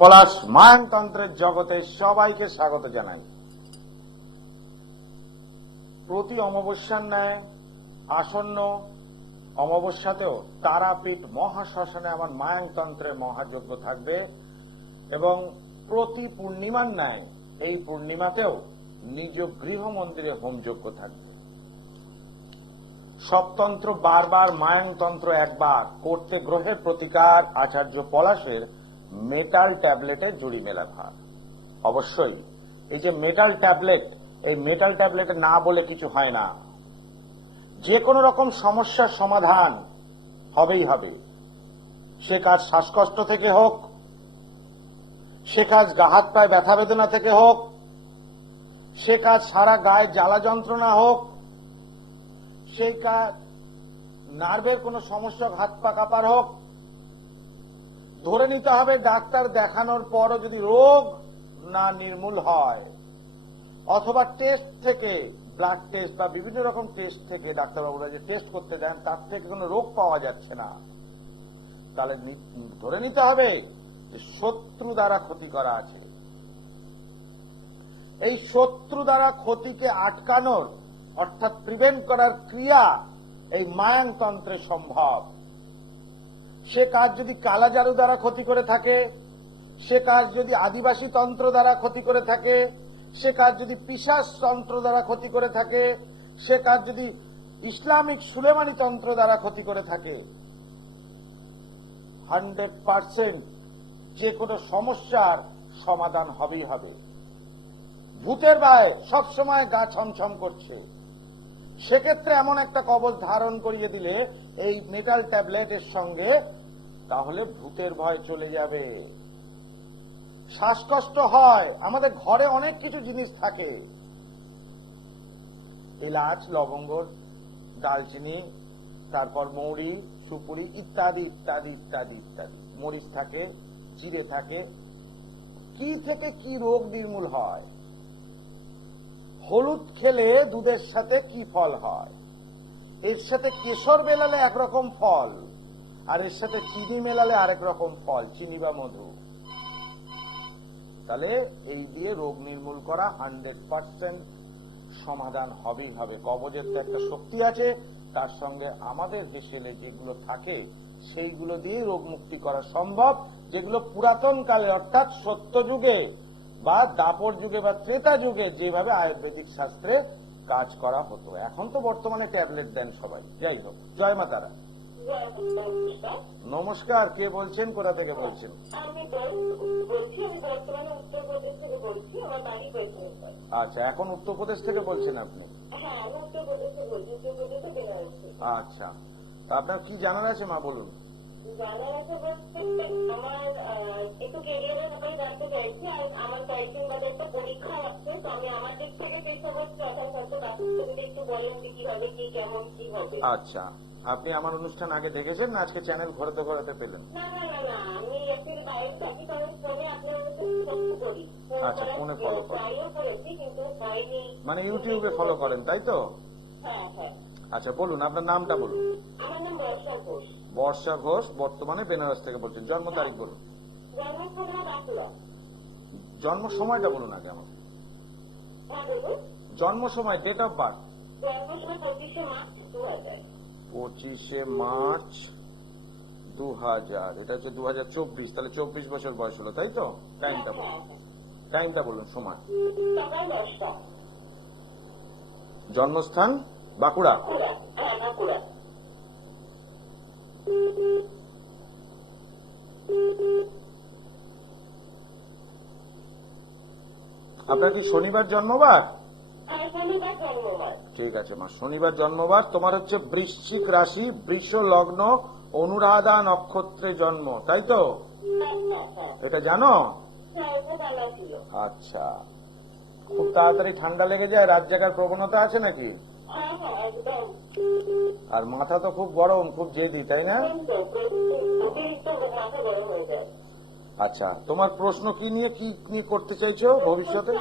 পলাশ মায়ানতন্ত্রের জগতে সবাইকে স্বাগত জানাই। প্রতি অমাবস্যার ন্যায় আসন্ন অমাবস্যাতেও তারাপীঠ মহাশ্মশানে আমার মায়ানতন্ত্রের মহাযজ্ঞ থাকবে এবং প্রতি পূর্ণিমার ন্যায় এই পূর্ণিমাতেও নিজ গৃহ মন্দিরে হোমযজ্ঞ থাকবে। সবতন্ত্র বারবার, মায়ানতন্ত্র একবার করতে গ্রহের প্রতিকার আচার্য পলাশের মেটাল ট্যাবলেটে জুড়ি মেলা ভার। অবশ্যই এই যে মেটাল ট্যাবলেট, এই মেটাল ট্যাবলেটে না বলে কিছু হয় না। যে কোনো রকম সমস্যার সমাধান হবেই হবে। সে কাজ শ্বাসকষ্ট থেকে হোক, সে কাজ হাত পায়ে ব্যথা বেদনা থেকে হোক, সে কাজ সারা গায়ে জ্বালা যন্ত্রণা হোক, সেই কাজ নার্ভের কোনো সমস্যা, হাত পা কাঁপার হোক। ধরে নিতে হবে ডাক্তার দেখানোর পরও যদি রোগ না নির্মূল হয়, অথবা টেস্ট থেকে, ব্লাড টেস্ট বা বিভিন্ন রকম টেস্ট থেকে ডাক্তারবাবুরা যে টেস্ট করতে দেন তার থেকে কোনো রোগ পাওয়া যাচ্ছে না, তাহলে ধরে নিতে হবে যে শত্রু দ্বারা ক্ষতি করা আছে। এই শত্রু দ্বারা ক্ষতিকে আটকানোর অর্থাৎ প্রিভেন্ট করার ক্রিয়া এই মায়ানতন্ত্রে সম্ভব। সে কাজ যদি কালাজাদু দ্বারা ক্ষতি করে থাকে, সে কাজ যদি আদিবাসী তন্ত্র দ্বারা ক্ষতি করে থাকে, সে কাজ যদি পিশাচ তন্ত্র দ্বারা ক্ষতি করে থাকে, সে কাজ যদি ইসলামিক সুলেমানি তন্ত্র দ্বারা ক্ষতি করে থাকে, 100% যে কোনো সমস্যার সমাধান হবেই হবে। ভূতের ভয়ে সবসময় গা ছমছম করছে, সেক্ষেত্রে এমন একটা কবচ ধারণ করিয়ে দিলে এই মেটাল ট্যাবলেটের সঙ্গে, তাহলে ভূতের ভয় চলে যাবে। শ্বাসকষ্ট হয়, আমাদের ঘরে অনেক কিছু জিনিস থাকে, এলাচ, লবঙ্গ, দালচিনি, তারপর মৌরি, সুপুরি ইত্যাদি ইত্যাদি ইত্যাদি ইত্যাদি, মরিচ থাকে, জিরে থাকে। কি থেকে কি রোগ নির্মূল হয়? হলুদ খেলে দুধের সাথে কি ফল হয়? এর সাথে কেশর মেলালে একরকম ফল, আর এর সাথে চিনি মেলালে আরেক রকম ফল, চিনি বা মধু। তাহলে এই দিয়ে রোগ নির্মূল করা 100% সমাধান হবেই হবে। কবজের তো একটা শক্তি আছে, তার সঙ্গে আমাদের হেসেলে যেগুলো থাকে সেইগুলো দিয়ে রোগ মুক্তি করা সম্ভব, যেগুলো পুরাতন কালে অর্থাৎ সত্য যুগে বা দাপর যুগে বা ত্রেতা যুগে যেভাবে আয়ুর্বেদিক শাস্ত্রে কাজ করা হতো। এখন তো বর্তমানে ট্যাবলেট দেন সবাই। যাই হোক, জয় মা তারা। নমস্কার, কে বলছেন, কোথা থেকে বলছেন? আচ্ছা, এখন উত্তরপ্রদেশ থেকে বলছেন আপনি? আচ্ছা, তা আপনার কি জানার আছে মা, বলুন। জানার আছে বলতে আমার একটু কেরিয়ারের ব্যাপারে জানতে চাইছি। আর আমার কয়েকদিন বাদে একটা পরীক্ষা আছে, তো আমি আমার দিক থেকে যে সমস্ত যথাযথ ডাক্তারকে একটু বলেন যে কিভাবে কি কেমন কি হবে। আচ্ছা, আপনি আমার অনুষ্ঠান আগে দেখেছেন না, আজকে চ্যানেল ঘোরাতে ঘোরাতে পেলেন? না না না না, আমি অ্যাকচুয়ালি বাইরে থাকি, কারণ ফোনে আপনার করি। আচ্ছা, ফোনে ফলো করেন, করেছি কিন্তু মানে ইউটিউবে ফলো করেন, তাই তো? হ্যাঁ হ্যাঁ। আচ্ছা, বলুন আপনার নামটা বলুন। আমার নাম বর্ষা ঘোষ। বর্ষা ঘোষ, বর্তমানে বেনারস থেকে বলছেন। জন্ম তারিখ বলুন। জন্ম সময়টা বলুন আগে আমার। জন্ম সময়, ডেট অফ বার্থ। 25শে মার্চ 2000, এটা হচ্ছে 2024, তাহলে 24 বছর বয়স হলো, তাই তো? টাইমটা বলুন, টাইমটা বলুন, সময়। জন্মস্থান বাঁকুড়া। আপনার কি শনিবার জন্মবার? ঠিক আছে মা, শনিবার জন্মবার। তোমার হচ্ছে বৃশ্চিক রাশি, বৃষ লগ্ন, অনুরাধা নক্ষত্রে জন্ম, তাই তো? এটা জানো? আচ্ছা, খুব তাড়াতাড়ি ঠান্ডা লেগে যায়, রাত জাগার প্রবণতা আছে নাকি? আর মাথা তো খুব গরম, খুব জেদি, তাই না? আচ্ছা, তোমার প্রশ্ন কি নিয়ে, কি নিয়ে করতে চাইছো ভবিষ্যতে?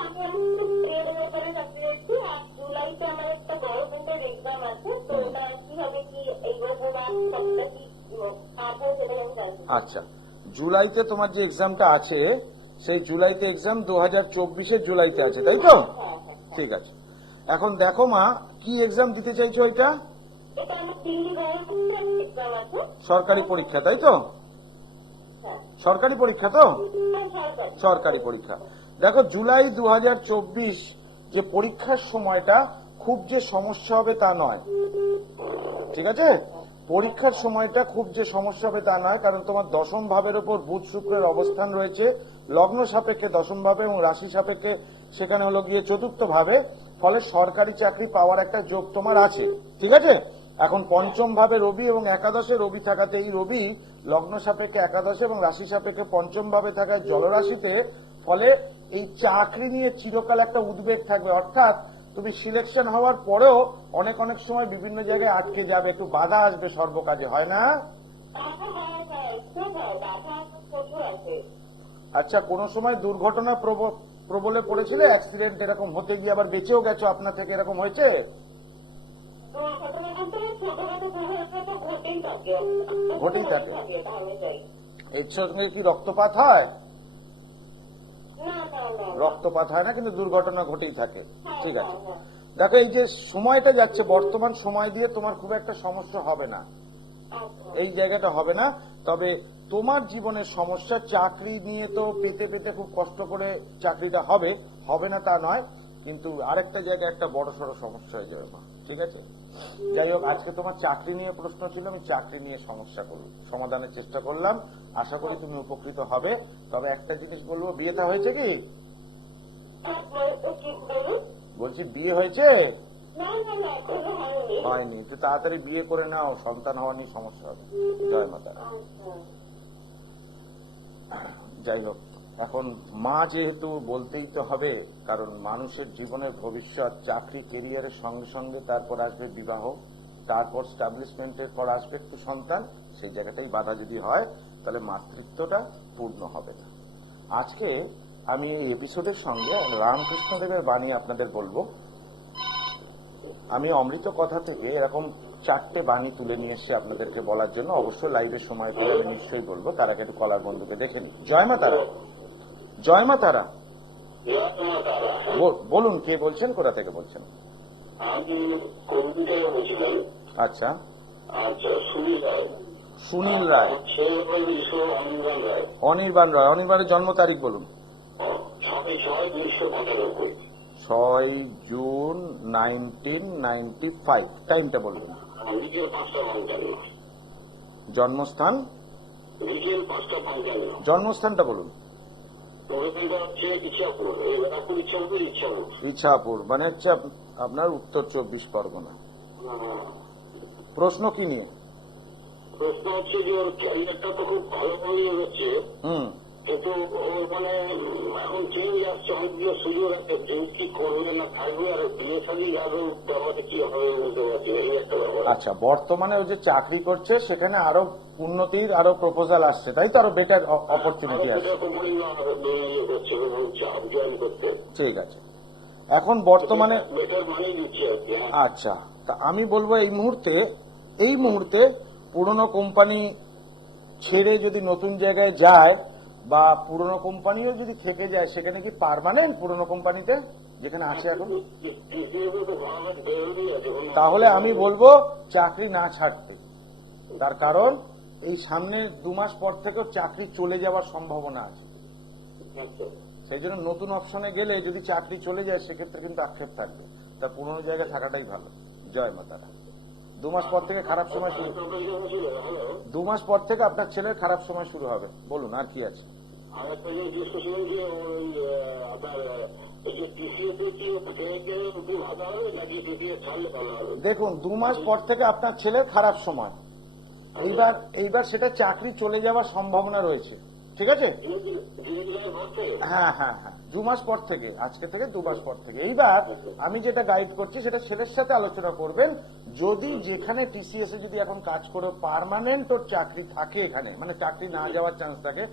আচ্ছা, জুলাইতে তোমার যে এক্সামটা আছে সেই জুলাইতে এক্সাম 2024-এর জুলাইতে আছে, তাই তো? ঠিক আছে। এখন দেখো মা, কি এক্সাম দিতে চাইছো? ওইটা এটা আমার দিল্লি গভর্নমেন্ট এক্সাম আছে। সরকারি পরীক্ষা, তাই তো? সরকারি পরীক্ষা তো? সরকারি। সরকারি পরীক্ষা। দেখো, জুলাই 2024 যে পরীক্ষার সময়টা খুব যে সমস্যা হবে তা নয়, ঠিক আছে? পরীক্ষার সময়টা খুব যে সমস্যা হবে তা নয়, কারণ তোমার দশম ভাবের উপর বুধ শুক্রের অবস্থান রয়েছে, লগ্ন সাপেক্ষে দশম ভাবে এবং রাশি সাপেক্ষে সেখানে হলো গিয়ে চতুর্থ ভাবে, ফলে সরকারি চাকরি পাওয়ার একটা যোগ তোমার আছে, ঠিক আছে? এখন পঞ্চম ভাবে রবি এবং একাদশে রবি থাকাতে, এই রবি লগ্ন সাপেক্ষে একাদশে এবং রাশি সাপেক্ষে পঞ্চম ভাবে থাকায় জলরাশিতে, ফলে এই চাকরি নিয়ে চিরকাল একটা উদ্বেগ থাকবে। অর্থাৎ তুমি সিলেকশন হওয়ার পরেও অনেক অনেক সময় বিভিন্ন জায়গায় আটকে যাবে, একটু বাধা আসবে সর্বকাজে, হয় না? আচ্ছা, কোনো সময় দুর্ঘটনা প্রবলে পড়েছিলে, অ্যাক্সিডেন্ট এরকম হতে গিয়ে আবার বেঁচেও গেছো, আপনার থেকে এরকম হয়েছে? ঘটেই থাকে। এর সঙ্গে কি রক্তপাত হয়? রক্তপাত হয় না, কিন্তু দুর্ঘটনা ঘটেই থাকে। ঠিক আছে। দেখো, এই যে সময়টা যাচ্ছে, বর্তমান সময় দিয়ে তোমার খুব একটা সমস্যা হবে না, এই জায়গাটা হবে না। তবে তোমার জীবনের সমস্যা, চাকরি নিয়ে তো পেতে পেতে খুব কষ্ট করে চাকরিটা হবে, হবে না তা নয়, কিন্তু আরেকটা জায়গায় একটা বড় সড় সমস্যা হয়ে যাবে মা, ঠিক আছে? যাই হোক, আজকে তোমার চাকরি নিয়ে প্রশ্ন ছিল, আমি চাকরি নিয়ে সমস্যা করব, সমাধানের চেষ্টা করলাম, আশা করি তুমি উপকৃত হবে। তবে একটা জিনিস বলবো, বিয়েটা হয়েছে কি? বলছি বিয়ে হয়েছে? হয়নি? একটু তাড়াতাড়ি বিয়ে করে নাও, সন্তান হওয়া নিয়ে সমস্যা হবে। জয় মাতা। যাই হোক, এখন মা যেহেতু বলতেই তো হবে, কারণ মানুষের জীবনের ভবিষ্যৎ, চাকরি কেরিয়ারের সঙ্গে সঙ্গে তারপর আসবে বিবাহ, তারপর স্টাবলিশমেন্টের পর আসবে একটু সন্তান, সেই জায়গাটাই বাধা যদি হয় তাহলে মাতৃত্বটা পূর্ণ হবে না। আজকে আমি এই এপিসোডের সঙ্গে রামকৃষ্ণদেবের বাণী আপনাদের বলবো। আমি অমৃত কথা থেকে এরকম 4টে বাণী তুলে নিয়ে এসেছি আপনাদেরকে বলার জন্য। অবশ্যই লাইভের সময় পেলে আমি নিশ্চয়ই বলবো, তার আগে একটু কলার বন্ধুকে দেখে নিই। জয় মা তারা। জয় মা তারা। বলুন, কে বলছেন, কোথা থেকে বলছেন? আচ্ছা, সুনীল রায়। অনির্বাণ রায়। অনির্বাণের জন্ম তারিখ বলুন। 6 জুন 1995। টাইমটা বলুন। জন্মস্থান? জন্মস্থানটা বলুন। ইছাপুর, মানে হচ্ছে আপনার উত্তর 24 পরগনা। প্রশ্ন কি নিয়ে? প্রশ্ন হচ্ছে যে ওর ক্যারিয়ারটা তো খুব ভালোভাবেই হচ্ছে, কিন্তু ওর মানে এখন চেঞ্জ আসছে, অনেকগুলো সুযোগ আছে, চেঞ্জ কি করবে না থাকবে, আর বিয়ে শাদী আরো আমাদের কি হবে বুঝতে পারছি, এই একটা ব্যাপার। আচ্ছা, বর্তমানে ও যে চাকরি করছে সেখানে আরো উন্নতির আরো প্রপোজাল আসছে, তাই তো? আরো বেটার অপরচুনিটি আসছে। ঠিক আছে। এখন বর্তমানে আচ্ছা, তা আমি বলবো এই মুহূর্তে পুরনো কোম্পানি ছেড়ে যদি নতুন জায়গায় যায়, বা পুরনো কোম্পানিও যদি থেকে যায়, সেখানে কি পার্মানেন্ট পুরনো কোম্পানিতে যেখানে আছে এখন? তাহলে আমি বলবো চাকরি না ছাড়তে। তার কারণ এই সামনে 2 মাস পর থেকেও চাকরি চলে যাওয়ার সম্ভাবনা আছে। সেই জন্য নতুন অপশনে গেলে যদি চাকরি চলে যায়, সেক্ষেত্রে কিন্তু আক্ষেপ থাকবে। তা পুরনো জায়গায় থাকাটাই ভালো। জয় মাতারা। 2 মাস পর থেকে খারাপ সময় শুরু। 2 মাস পর থেকে আপনার ছেলের খারাপ সময় শুরু হবে। বলুন, আর কি আছে? দেখুন, 2 মাস পর থেকে আপনার ছেলের খারাপ সময়, এইবার সেটা চাকরি চলে যাওয়ার সম্ভাবনা রয়েছে, ঠিক আছে? হ্যাঁ হ্যাঁ হ্যাঁ, 2 মাস পর থেকে, আজকে থেকে 2 মাস পর থেকে। এইবার আমি যেটা গাইড করছি সেটা ছেলের সাথে আলোচনা করবেন। যদি যেখানে টিসিএস এ যদি এখন কাজ করে পার্মানেন্ট ওর চাকরি থাকে এখানে, মানে চাকরি না যাওয়ার চান্স থাকে,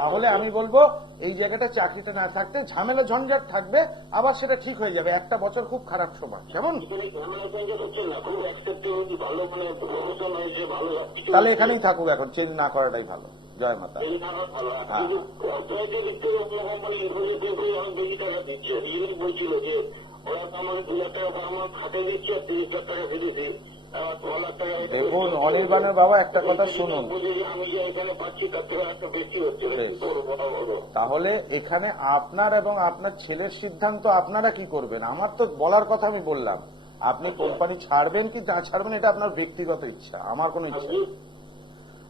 তাহলে আমি বলবো এই জায়গাটা চাকরিটা না থাকতে ঝামেলা ঝঞ্ঝাট থাকবে, আবার সেটা ঠিক হয়ে যাবে। 1টা বছর খুব খারাপ সময়, কেমন? তাহলে এখানেই থাকুক, এখন চেঞ্জ না করাটাই ভালো। জয় মাতা। এই টাকা ভালো। হ্যাঁ। কিন্তু কয়েকটা দিক থেকে অন্য কোম্পানি এখন বেশি টাকা দিচ্ছে। এই জন্যই বলছিল যে ওরা তো আমাকে 2,000 টাকা পার মাস খাটে দিচ্ছে আর 30,000 টাকা ফিরেছে। 6,00,000 টাকা দেখুন অনির্বাণের বাবা একটা কথা শুনুন, বলছে যে আমি যে এখানে পাচ্ছি তার থেকে একটা বেশি হচ্ছে। কি করবো বাবা বলো? তাহলে এখানে আপনার এবং আপনার ছেলের সিদ্ধান্ত, আপনারা কি করবেন। আমার তো বলার কথা আমি বললাম, আপনি কোম্পানি ছাড়বেন কি না ছাড়বেন এটা আপনার ব্যক্তিগত ইচ্ছা, আমার কোনো ইচ্ছা নেই।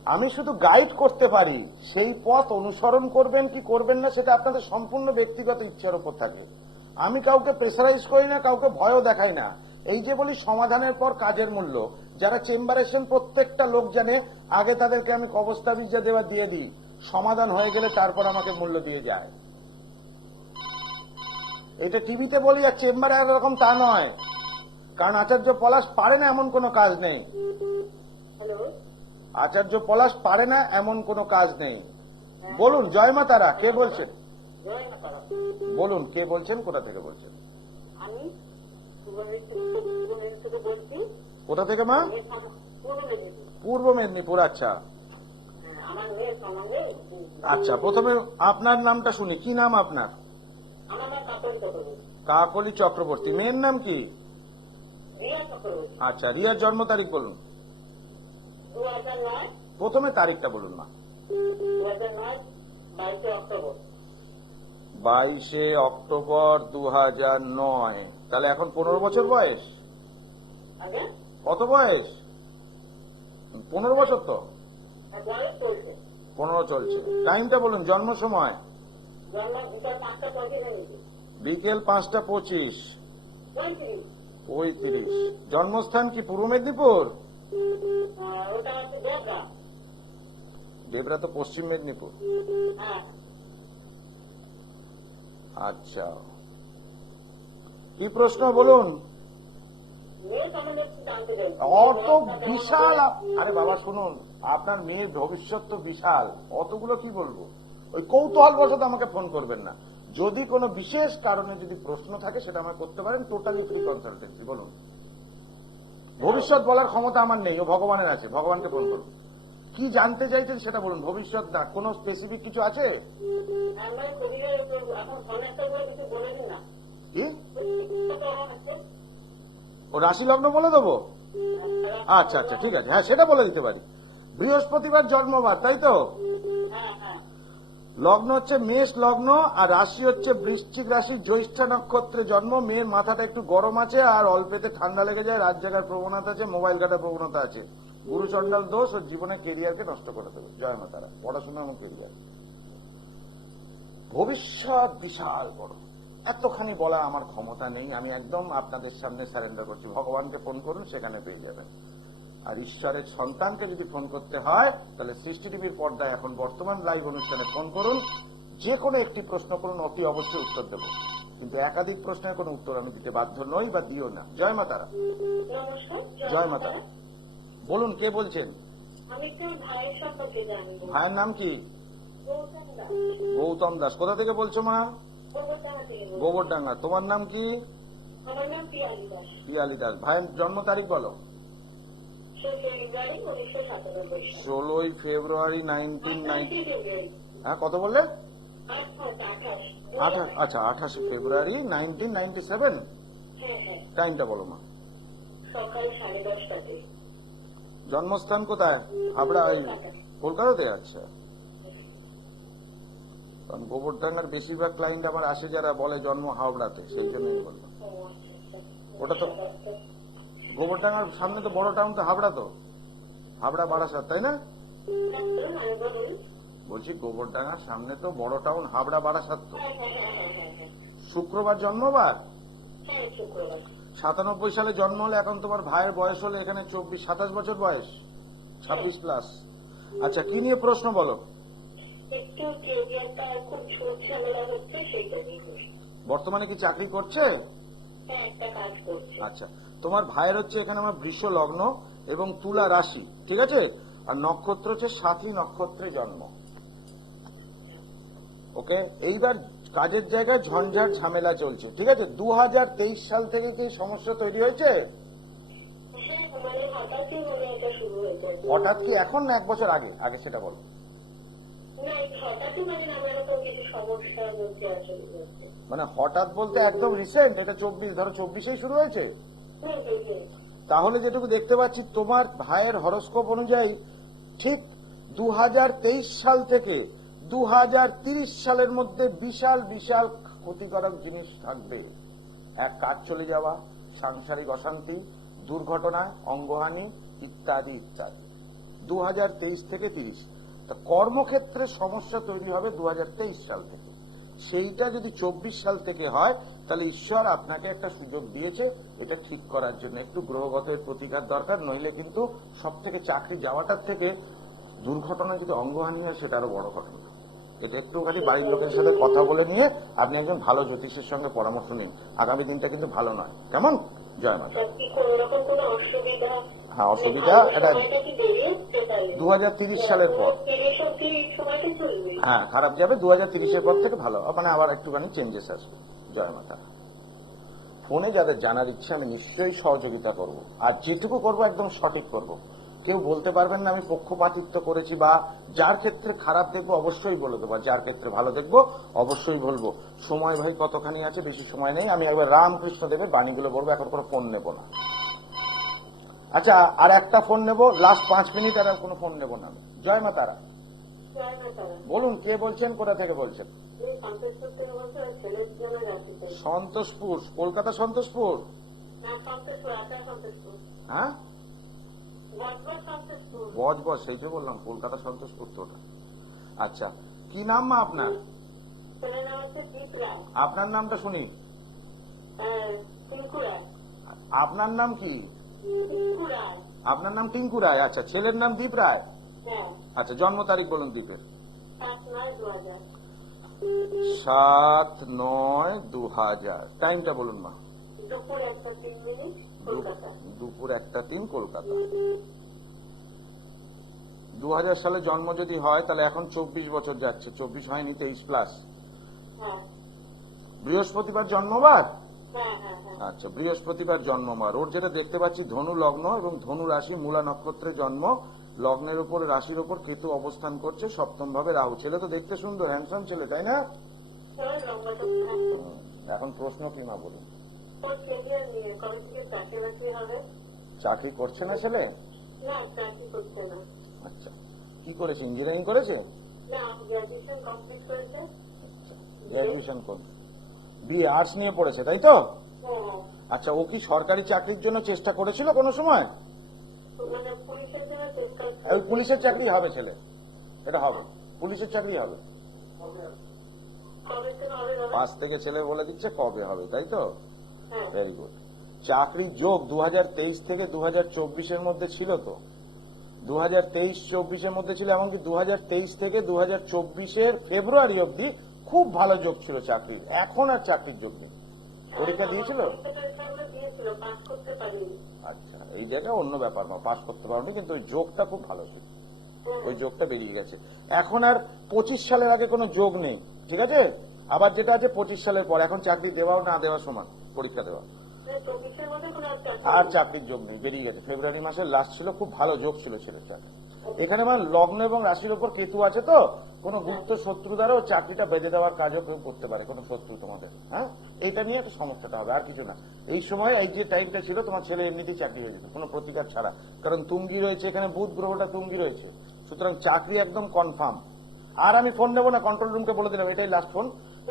আমি শুধু গাইড করতে পারি, সেই পথ অনুসরণ করবেন কি করবেন না সেটা আপনাদের সম্পূর্ণ ব্যক্তিগত ইচ্ছার উপর থাকে। আমি কাউকে প্রেসারাইজ করি না, কাউকে ভয়ও দেখাই না। এই যে বলি সমাধানের পর কাজের মূল্য, যারা চেম্বারে এসেছেন প্রত্যেকটা লোক জানে, আগে তাদেরকে আমি কবস্তাবিজ যা দেওয়া দিয়ে দিই, সমাধান হয়ে গেলে তারপর আমাকে মূল্য দিয়ে যায়। এটা টিভিতে বলি আর চেম্বারে একরকম তা নয়, কারণ আচার্য পলাশ পারে না এমন কোনো কাজ নেই। হ্যালো, আচার্য পলাশ পারে না এমন কোনো কাজ নেই। বলুন জয় মা তারা, কে বলছেন জয় মাতা। বলুন, কে বলছেন, কোথা থেকে বলছেন? আমি পূর্ব মেদিনীপুর থেকে বলছি। কোথা থেকে মা? পূর্ব মেদিনীপুর। পূর্ব মেদিনীপুর। আচ্ছা আমার মেয়ের সম্বন্ধে। আচ্ছা, প্রথমে আপনার নামটা শুনি, কি নাম আপনার? আমার নাম কাপড় চক্রবর্তী। কাকলি চক্রবর্তী। মেয়ের নাম কি? রিয়া চক্রবর্তী। আচ্ছা, রিয়ার জন্ম তারিখ বলুন। 2009। প্রথমে তারিখটা বলুন মা। 2009 22 অক্টোবর। 22 অক্টোবর 2009। তাহলে এখন 15 বছর বয়স। আগে কত বয়স? 15 বছর তো। বয়স চলছে। 15 চলছে। টাইমটা বলুন, জন্ম সময়। জন্ম বিকাল 5টা 25 বিকেল 5টা 25। 35। জন্মস্থান কি পূর্ব মেদিনীপুর? ওটা হচ্ছে দেবরা। ডেবরা তো পশ্চিম মেদিনীপুর। হ্যাঁ। আচ্ছা, কি প্রশ্ন বলুন। মেয়ের সম্বন্ধে একটু জানতে চাই। অত বিশাল আরে বাবা শুনুন, আপনার মেয়ের ভবিষ্যৎ তো বিশাল, অতগুলো কি বলবো। ওই কৌতূহল বশত আমাকে ফোন করবেন না। যদি কোনো বিশেষ কারণে যদি প্রশ্ন থাকে সেটা আমাকে করতে পারেন, টোটালি ফ্রি কনসালটেন্সি। বলুন। ভবিষ্যৎ বলার ক্ষমতা আমার নেই, ও ভগবানের আছে, ভগবানকে ফোন করুন। কি জানতে চাইছেন সেটা বলুন, ভবিষ্যৎ না কোনো স্পেসিফিক কিছু আছে? আমরা কবিরা এখন ফোন একটা করে কিছু বলে দিন না। কি ও রাশি লগ্ন বলে দেবো? আচ্ছা আচ্ছা ঠিক আছে, হ্যাঁ সেটা বলে দিতে পারি। বৃহস্পতিবার জন্মবার, তাই তো? হ্যাঁ হ্যাঁ। লগ্ন হচ্ছে মেষ লগ্ন, আর রাশি হচ্ছে বৃশ্চিক রাশি, জ্যৈষ্ঠ নক্ষত্রে জন্ম। মেয়ের মাথাটা একটু গরম আছে আর অল্পেতে ঠান্ডা লেগে যায়, রাত জাগার প্রবণতা আছে, মোবাইল ঘাটার প্রবণতা আছে। গুরুচণ্ডাল দোষ ওর জীবনে কেরিয়ারকে নষ্ট করে দেবে। জয় মা তারা। পড়াশোনা এবং কেরিয়ার, ভবিষ্যৎ বিশাল বড়। এতখানি বলা আমার ক্ষমতা নেই, আমি একদম আপনাদের সামনে সারেন্ডার করছি। ভগবানকে ফোন করুন, সেখানে পেয়ে যাবেন। আর ঈশ্বরের সন্তানকে যদি ফোন করতে হয় তাহলে সৃষ্টি টিভির পর্দায় এখন বর্তমান লাইভ অনুষ্ঠানে ফোন করুন, যে কোনো একটি প্রশ্ন করুন, অতি অবশ্যই উত্তর দেব। কিন্তু একাধিক প্রশ্নের কোনো উত্তর আমি দিতে বাধ্য নই বা দিও না। জয় মা তারা। নমস্কার। জয় মা তারা। বলুন, কে বলছেন? আমি একটু ভাইয়ের সম্পর্কে জানবো। ভাইয়ের নাম কি? গৌতম দাস। গৌতম দাস। কোথা থেকে বলছো মা? গোবরডাঙ্গা থেকে বলছি। গোবরডাঙ্গা। তোমার নাম কি? আমার নাম পিয়ালি দাস। পিয়ালি দাস। ভাইয়ের জন্ম তারিখ বলো। 16 ফেব্রুয়ারি 1997 সাল। 16 ফেব্রুয়ারি 1990। হ্যাঁ কত বললে? 28। আচ্ছা 28 ফেব্রুয়ারি 1997। হ্যাঁ হ্যাঁ। টাইমটা বলো মা। সকাল 10:30টাতে। জন্মস্থান কোথায়? হাবড়া, এই কলকাতাতে? আচ্ছা, কারণ গোবরডাঙ্গার বেশিরভাগ ক্লায়েন্ট আমার আসে যারা বলে জন্ম হাওড়াতে, সেই জন্যই বললাম। ওটা তো গোবরডাঙ্গার সামনে তো বড় টাউন তো হাবড়া, তো হাবড়া বারাসাত, তাই না? বলছি গোবরডাঙ্গার সামনে তো বড় টাউন হাবড়া বারাসাত তো। শুক্রবার জন্মবার। 97 সালে জন্ম হলে এখন তোমার ভাইয়ের বয়স হলে এখানে 27 বছর বয়স, 26 প্লাস। আচ্ছা, কি নিয়ে প্রশ্ন বলো? একটু কেরিয়ারটা খুব ঝামেলা হচ্ছে, সেইটা নিয়ে। বর্তমানে কি চাকরি করছে? হ্যাঁ, একটা কাজ করছে। আচ্ছা, তোমার ভাইয়ের হচ্ছে এখানে আমার বৃষ লগ্ন এবং তুলা রাশি, ঠিক আছে? আর নক্ষত্র হচ্ছে সাথী নক্ষত্রে জন্ম। ওকে, এইবার কাজের জায়গায় ঝঞ্ঝাট ঝামেলা চলছে, ঠিক আছে? 2023 সাল থেকে কি সমস্যা তৈরি হয়েছে? হ্যাঁ, মানে হঠাৎই মনে এটা শুরু হয়েছে। হঠাৎ কি এখন না 1 বছর আগে? আগে সেটা বলো। না হঠাৎই মানে আমরা তো কিছু সমস্যার মধ্যে আছে। মানে হঠাৎ বলতে একদম রিসেন্ট, এটা 24, ধরো 24এই শুরু হয়েছে। তাহলে যেটুকু দেখতে পাচ্ছি তোমার ভাইয়ের হরোস্কোপ অনুযায়ী ঠিক 2023 সাল থেকে 2030 সালের মধ্যে বিশাল বিশাল ক্ষতিকারক জিনিস থাকবে। এক, কাজ চলে যাওয়া, সাংসারিক অশান্তি, দুর্ঘটনায় অঙ্গহানি ইত্যাদি ইত্যাদি। 2023 থেকে 30। তা কর্মক্ষেত্রে সমস্যা তৈরি হবে 2023 সাল থেকে। সেইটা যদি 24 সাল থেকে হয় তাহলে ঈশ্বর আপনাকে একটা সুযোগ দিয়েছে এটা ঠিক করার জন্য। একটু গ্রহগত প্রতিকার দরকার, নইলে কিন্তু সব থেকে চাকরি যাওয়াটার থেকে দুর্ঘটনা যদি অঙ্গহানি হয় সেটা আরো বড় ঘটনা। এটা একটুখানি বাড়ির লোকের সাথে কথা বলে নিয়ে আপনি একজন ভালো জ্যোতিষের সঙ্গে পরামর্শ নিন। আগামী দিনটা কিন্তু ভালো নয়। কেমন? জয় মাতা। হ্যাঁ, অসুবিধা এটা 2030 সালের পর। হ্যাঁ, খারাপ যাবে 2030-এর পর থেকে ভালো, মানে আবার একটুখানি চেঞ্জেস আসবে। জয় মাতা। ফোনে যাদের জানার ইচ্ছে আমি নিশ্চয়ই সহযোগিতা করব, আর যেটুকু করব একদম সঠিক করব। কেউ বলতে পারবেন না আমি পক্ষপাতিত্ব করেছি, বা যার ক্ষেত্রে খারাপ দেখবো অবশ্যই বলে দেবো, যার ক্ষেত্রে ভালো দেখবো অবশ্যই বলবো। সময় ভাই কতখানি আছে, বেশি সময় নেই। আমি একবার রামকৃষ্ণ দেবের বাণীগুলো বলবো, এখন কোনো ফোন নেব না। আচ্ছা, আর একটা ফোন নেব, লাস্ট 5 মিনিট, আর কোনো ফোন নেব না আমি। জয় মা তারা। বলুন, কে বলছেন, কোথা থেকে বলছেন? সন্তোষপুর, কলকাতা সন্তোষপুর। হ্যাঁ, বজবজ, সেই তো বললাম কলকাতা সন্তোষপুর তো ওটা। আচ্ছা, কি নাম মা আপনার? আপনার নামটা শুনি। আপনার নাম কি? আপনার নাম টিঙ্কু রায়। আচ্ছা, ছেলের নাম দীপ রায়। আচ্ছা, জন্ম তারিখ বলুন দীপের। 7/9/2000। টাইমটা বলুন মা। দুপুর 1:03 কলকাতা। 2000 সালে জন্ম যদি হয় তাহলে এখন 24 বছর যাচ্ছে। 24 হয়নি, 23+। বৃহস্পতিবার জন্মবার। আচ্ছা, বৃহস্পতিবার জন্মবার। ওর যেটা দেখতে পাচ্ছি ধনু লগ্ন এবং ধনু রাশি, মূলা নক্ষত্রে জন্ম। লগ্নের উপর, রাশির উপর কেতু অবস্থান করছে, সপ্তম ভাবে রাহু। ছেলে তো দেখতে সুন্দর, হ্যান্ডসাম ছেলে, তাই না? এখন প্রশ্ন কি মা বলুন? চাকরি করছে না ছেলে? আচ্ছা, কি করেছে? ইঞ্জিনিয়ারিং করেছে? গ্রাজুয়েশন করছে, বিএ আর্টস নিয়ে পড়েছে, তাই তো? আচ্ছা, ও কি সরকারি চাকরির জন্য চেষ্টা করেছিল কোনো সময়? ওই পুলিশের চাকরি হবে ছেলে, এটা হবে, পুলিশের চাকরি হবে। 5 থেকে ছেলে বলে দিচ্ছে কবে হবে, তাই তো? Very good. চাকরির যোগ 2023 থেকে 2024-এর মধ্যে ছিল তো। 2023-24-এর মধ্যে ছিল, এমনকি 2023 থেকে 2024-এর ফেব্রুয়ারি অবধি খুব ভালো যোগ ছিল চাকরির। এখন আর চাকরির যোগ নেই। পরীক্ষা দিয়েছিল? আচ্ছা, এই জায়গায় অন্য ব্যাপার না, পাস করতে পারবে, কিন্তু ওই যোগটা খুব ভালো ছিল, ওই যোগটা বেরিয়ে গেছে। এখন আর 25 সালের আগে কোনো যোগ নেই, ঠিক আছে? আবার যেটা আছে 25 সালের পর, এখন চাকরি দেওয়াও না দেওয়া সমান, পরীক্ষা দেওয়া। আর চাকরির যোগ নেই, বেরিয়ে গেছে। ফেব্রুয়ারি মাসের লাস্ট ছিল, খুব ভালো যোগ ছিল ছেলের চাকরি। এখানে মানে লগ্ন এবং রাশির উপর কেতু আছে তো, কোন গুপ্ত শত্রু দ্বারাও চাকরিটা বেঁধে দেওয়ার কাজও কেউ করতে পারে, কোন শত্রু তোমাদের। হ্যাঁ, এইটা নিয়ে তো সমস্যাটা হবে, আর কিছু না। এই সময় এই যে টাইমটা ছিল, তোমার ছেলে এমনিতেই চাকরি হয়ে যেত, কোনো প্রতিকার ছাড়া। কারণ তুঙ্গি রয়েছে এখানে, বুধ গ্রহটা তুঙ্গি রয়েছে, সুতরাং চাকরি একদম কনফার্ম। আর আমি ফোন নেবো না, কন্ট্রোল রুমকে বলে দিলাম, এটাই লাস্ট ফোন।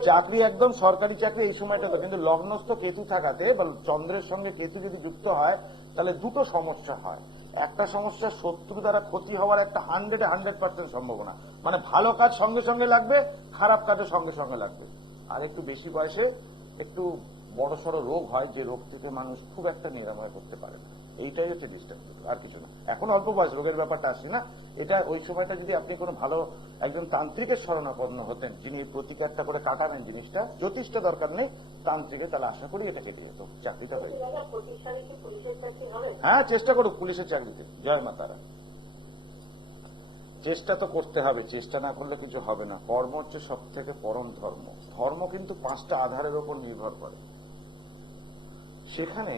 চাকরি একদম সরকারি চাকরি এই সময়টা তো। কিন্তু লগ্নস্থ কেতু থাকাতে বা চন্দ্রের সঙ্গে কেতু যদি যুক্ত হয় তাহলে দুটো সমস্যা হয়। একটা সমস্যা, শত্রু দ্বারা ক্ষতি হওয়ার একটা 100% সম্ভাবনা, মানে ভালো কাজ সঙ্গে সঙ্গে লাগবে, খারাপ কাজও সঙ্গে সঙ্গে লাগবে। আর একটু বেশি বয়সে একটু বড়সড় রোগ হয়, যে রোগ থেকে মানুষ খুব একটা নিরাময় করতে পারে না। এইটাই হচ্ছে ডিস্টেন্স, আর কিছু না। এখন অল্প বয়স, রোগের ব্যাপারটা আসছে না। এটা ওই সময়টা যদি আপনি কোনো ভালো একজন তান্ত্রিকের শরণাপন্ন হতেন, যিনি প্রতিকারটা করে কাটাবেন জিনিসটা, জ্যোতিষটা দরকার নেই, তান্ত্রিকের, তাহলে আশা করি এটা কেটে যেত, চাকরিটা হয়ে যেত। হ্যাঁ, চেষ্টা করুক পুলিশের চাকরিতে। জয় মা তারা। চেষ্টা তো করতে হবে, চেষ্টা না করলে কিছু হবে না। কর্ম হচ্ছে সব থেকে পরম ধর্ম। ধর্ম কিন্তু 5টা আধারের উপর নির্ভর করে। সেখানে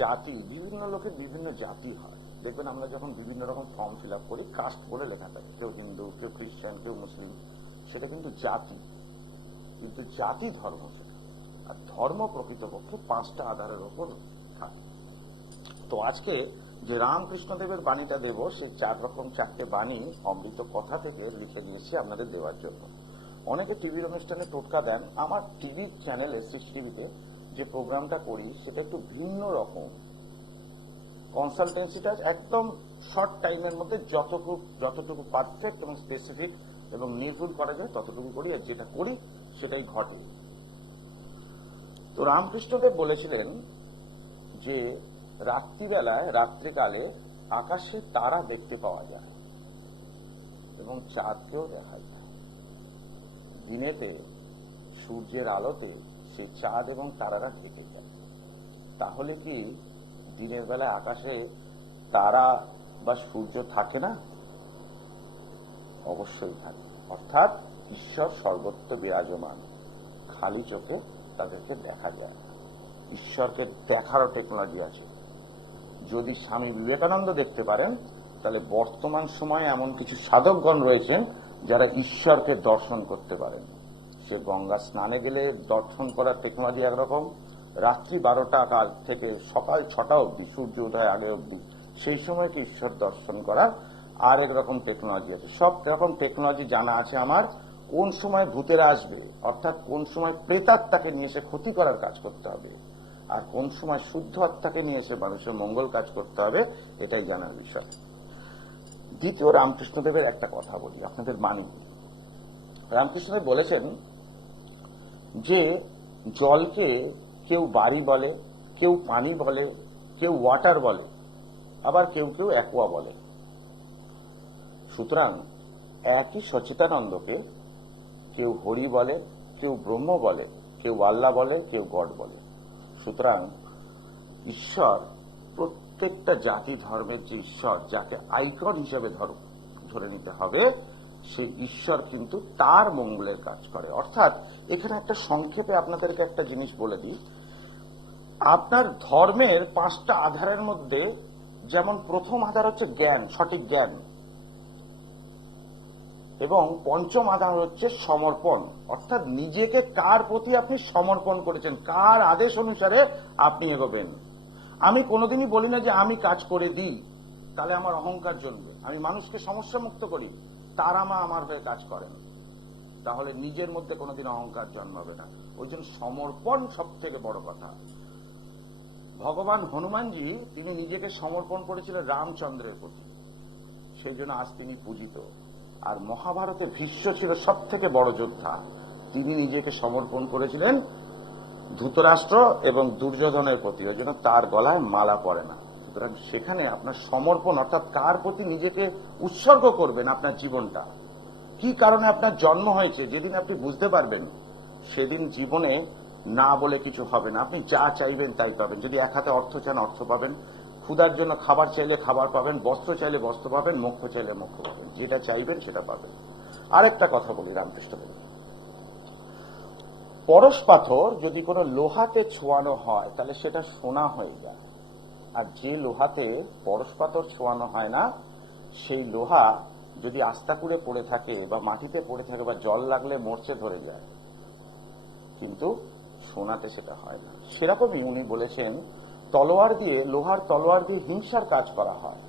জাতি, বিভিন্ন লোকের বিভিন্ন জাতি হয়। দেখবেন আমরা যখন বিভিন্ন রকম ফর্ম ফিল আপ করি, কাস্ট বলে লেখা থাকে, কেউ হিন্দু, কেউ খ্রিস্টান, কেউ মুসলিম। সেটা কিন্তু জাতি, কিন্তু জাতি ধর্ম সেটা। আর ধর্ম প্রকৃতপক্ষে 5টা আধারের ওপর থাকে। তো আজকে যে রামকৃষ্ণদেবের বাণীটা দেব, সেই 4 বাণী অমৃত কথা থেকে লিখে নিয়েছি আপনাদের দেওয়ার জন্য। অনেকে টিভির অনুষ্ঠানে টোটকা দেন। আমার টিভির চ্যানেল এসএস টিভিতে যে প্রোগ্রামটা করি সেটা একটু ভিন্ন রকম। কনসালটেন্সিটা একদম শর্ট টাইমের মধ্যে যতটুকু পারফেক্ট এবং স্পেসিফিক এবং নির্ভুল করা যায় ততটুকু করি, আর যেটা করি সেটাই ঘটে। তো রামকৃষ্ণদেব বলেছিলেন যে রাত্রিবেলায়, রাত্রিকালে আকাশে তারা দেখতে পাওয়া যায় এবং চাঁদকেও দেখা যায়। দিনেতে সূর্যের আলোতে সেই চাঁদ এবং তারারা ঢেকে যায়। তাহলে কি দিনের বেলায় আকাশে তারা বা সূর্য থাকে না? অবশ্যই থাকে। অর্থাৎ ঈশ্বর সর্বত্র বিরাজমান, খালি চোখে তাদেরকে দেখা যায় না। ঈশ্বরকে দেখারও টেকনোলজি আছে। যদি স্বামী বিবেকানন্দ দেখতে পারেন, তাহলে বর্তমান সময়ে এমন কিছু সাধকগণ রয়েছেন যারা ঈশ্বরকে দর্শন করতে পারেন। সে গঙ্গা স্নানে গেলে দর্শন করার টেকনোলজি একরকম, রাত্রি 12টা কাল থেকে সকাল 6টা অবধি, সূর্য উদয় আগে অবধি, সেই সময়কে ঈশ্বর দর্শন করার আর একরকম টেকনোলজি আছে। সব রকম টেকনোলজি জানা আছে আমার। কোন সময় ভূতেরা আসবে, অর্থাৎ কোন সময় প্রেতাত্মাকে নিয়ে এসে ক্ষতি করার কাজ করতে হবে, আর কোন সময় শুদ্ধ আত্মাকে নিয়ে এসে মানুষের মঙ্গল কাজ করতে হবে, এটাই জানার বিষয়। দ্বিতীয়, রামকৃষ্ণদেবের একটা কথা বলি আপনাদের বাণী। রামকৃষ্ণদেব বলেছেন যে জলকে কেউ বাড়ি বলে, কেউ পানি বলে, কেউ ওয়াটার বলে, আবার কেউ কেউ অ্যাকোয়া বলে। সুতরাং একই সচিতানন্দকে কেউ হরি বলে, কেউ ব্রহ্ম বলে, কেউ আল্লাহ বলে, কেউ গড বলে। সুতরাং ঈশ্বর প্রত্যেকটা জাতি ধর্মের যে ঈশ্বর, যাকে আইকন হিসেবে ধরে নিতে হবে, সেই ঈশ্বর কিন্তু তার মঙ্গলের কাজ করে। অর্থাৎ এখানে একটা সংক্ষেপে আপনাদেরকে একটা জিনিস বলে দিই। আপনার ধর্মের 5টা আধারের মধ্যে যেমন প্রথম আধার হচ্ছে জ্ঞান, সঠিক জ্ঞান, এবং পঞ্চম আধার হচ্ছে সমর্পণ। অর্থাৎ নিজেকে কার প্রতি আপনি সমর্পণ করেছেন, কার আদেশ অনুসারে আপনি এগোবেন। আমি কোনোদিনই বলি না যে আমি কাজ করে দিই, তাহলে আমার অহংকার জন্মবে। আমি মানুষকে সমস্যা মুক্ত করি, তারা আমার হয়ে কাজ করেন, তাহলে নিজের মধ্যে কোনোদিন অহংকার জন্মাবে না। ওই জন্য সমর্পণ সব থেকে বড় কথা। ভগবান হনুমানজি তিনি নিজেকে সমর্পণ করেছিলেন রামচন্দ্রের প্রতি, সেই জন্য আজ তিনি পূজিত। আর মহাভারতে ভীষ্ম ছিল সব থেকে বড় যোদ্ধা, তিনি নিজেকে সমর্পণ করেছিলেন ধৃতরাষ্ট্র এবং দুর্যোধনের প্রতি, ওই জন্য তার গলায় মালা পড়ে না। সুতরাং সেখানে আপনার সমর্পণ, অর্থাৎ কার প্রতি নিজেকে উৎসর্গ করবেন, আপনার জীবনটা কি কারণে আপনার জন্ম হয়েছে, যেদিন আপনি বুঝতে পারবেন সেদিন জীবনে না বলে কিছু হবে না। আপনি যা চাইবেন তাই পাবেন। যদি এক হাতে অর্থ চান অর্থ পাবেন, ক্ষুধার জন্য খাবার চাইলে খাবার পাবেন, বস্ত্র চাইলে বস্ত্র পাবেন, মোক্ষ চাইলে মোক্ষ পাবেন। যেটা চাইবেন সেটা পাবেন। আরেকটা কথা বলি রামকৃষ্ণদেব, পরশ পাথর যদি কোনো লোহাতে ছোঁয়ানো হয় তাহলে সেটা সোনা হয়ে যায়, আর যে লোহাতে পরশ পাথর ছোঁয়ানো হয় না সেই লোহা যদি আস্তা করে পড়ে থাকে বা মাটিতে পড়ে থাকে বা জল লাগলে মরচে ধরে যায়, কিন্তু সোনাতে সেটা হয় না। সেরকমই উনি বলেছেন তলোয়ার দিয়ে, লোহার তলোয়ার দিয়ে হিংসার কাজ করা হয়,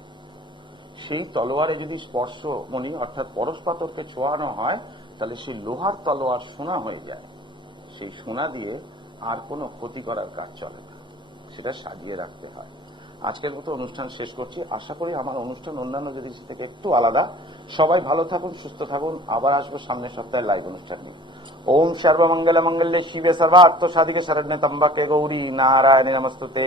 সেই তলোয়ারে যদি স্পর্শমণি অর্থাৎ পরশ পাথরকে ছোঁয়ানো হয় তাহলে সেই লোহার তলোয়ার সোনা হয়ে যায়। সেই সোনা দিয়ে আর কোনো ক্ষতি করার কাজ চলে না, সেটা সাজিয়ে রাখতে হয়। আজকের মতো অনুষ্ঠান শেষ করছি। আশা করি আমার অনুষ্ঠান অন্যান্য জিনিস থেকে একটু আলাদা। সবাই ভালো থাকুন, সুস্থ থাকুন। আবার আসবো সামনের সপ্তাহে লাইভ অনুষ্ঠান নিয়ে। ওম সর্বমঙ্গল মঙ্গলে শিবে সর্বার্থ সাধিকে শরণ্যে ত্র্যম্বকে গৌরী নারায়ণে নমস্তুতে।